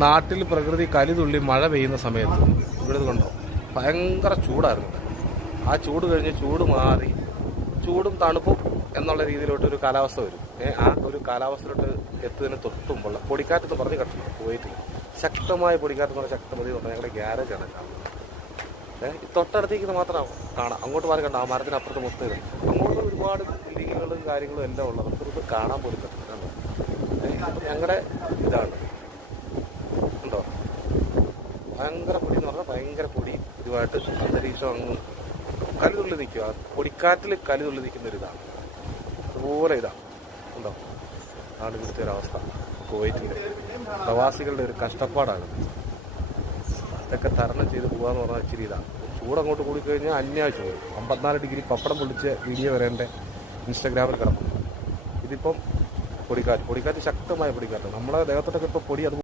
നാട്ടിൽ പ്രകൃതി കലിതുള്ളി മഴ പെയ്യുന്ന സമയത്ത് ഇവിടെ കണ്ടോ ഭയങ്കര ചൂടായിരുന്നു. ആ ചൂട് കഴിഞ്ഞ് ചൂട് മാറി ചൂടും തണുപ്പും എന്നുള്ള രീതിയിലോട്ട് ഒരു കാലാവസ്ഥ വരും. ആ ഒരു കാലാവസ്ഥയിലോട്ട് എത്തുന്നതിന് തൊട്ടുമ്പോൾ പൊടിക്കാറ്റെന്ന് പറഞ്ഞ് കട്ടില്ല പോയിട്ട് ശക്തമായ പൊടിക്കാറ്റ് എന്ന് പറഞ്ഞാൽ ശക്തമതി എന്ന് പറഞ്ഞാൽ ഞങ്ങളുടെ ഗ്യാരേജാണ് കാണുന്നത്. തൊട്ടടുത്തേക്ക് മാത്രം കാണാം. അങ്ങോട്ട് മാറി കണ്ടോ ആ മരത്തിനപ്പുറത്ത് മൊത്തം അങ്ങോട്ട് ഒരുപാട് ബിൽഡിങ്ങുകളും കാര്യങ്ങളും എല്ലാം ഉള്ളത് നമുക്കിത് കാണാൻ പോലും പറ്റില്ല. അപ്പം ഞങ്ങളുടെ ഇതാണ് ഉണ്ടോ ഭയങ്കര പൊടി എന്ന് പറഞ്ഞാൽ ഭയങ്കര പൊടി ഇതുമായിട്ട് അന്തരീക്ഷം അങ്ങ് കലിതുള്ളി നിൽക്കുക. പൊടിക്കാറ്റിൽ കലിതുള്ളി നിൽക്കുന്നൊരിതാണ്. അതുപോലെ ഇതാണ് ഉണ്ടോ ആണ് ഇവിടുത്തെ ഒരവസ്ഥ. കുവൈറ്റിൻ്റെ പ്രവാസികളുടെ ഒരു കഷ്ടപ്പാടാണ്. ഇതൊക്കെ തരണം ചെയ്ത് പോകാന്ന് പറഞ്ഞാൽ ഇച്ചിരി ഇതാണ്. ചൂടങ്ങോട്ട് കൂടിക്കഴിഞ്ഞാൽ അന്യാവശ്യം വരും. 54 ഡിഗ്രി പപ്പടം പൊളിച്ച് വീഡിയോ വരേണ്ട ഇൻസ്റ്റാഗ്രാമിൽ കിടക്കുന്നു. ഇതിപ്പം പൊടിക്കാറ്റ് ശക്തമായ പൊടിക്കാറ്റ് നമ്മുടെ ദേഹത്തോട്ടൊക്കെ ഇപ്പോൾ പൊടി അത്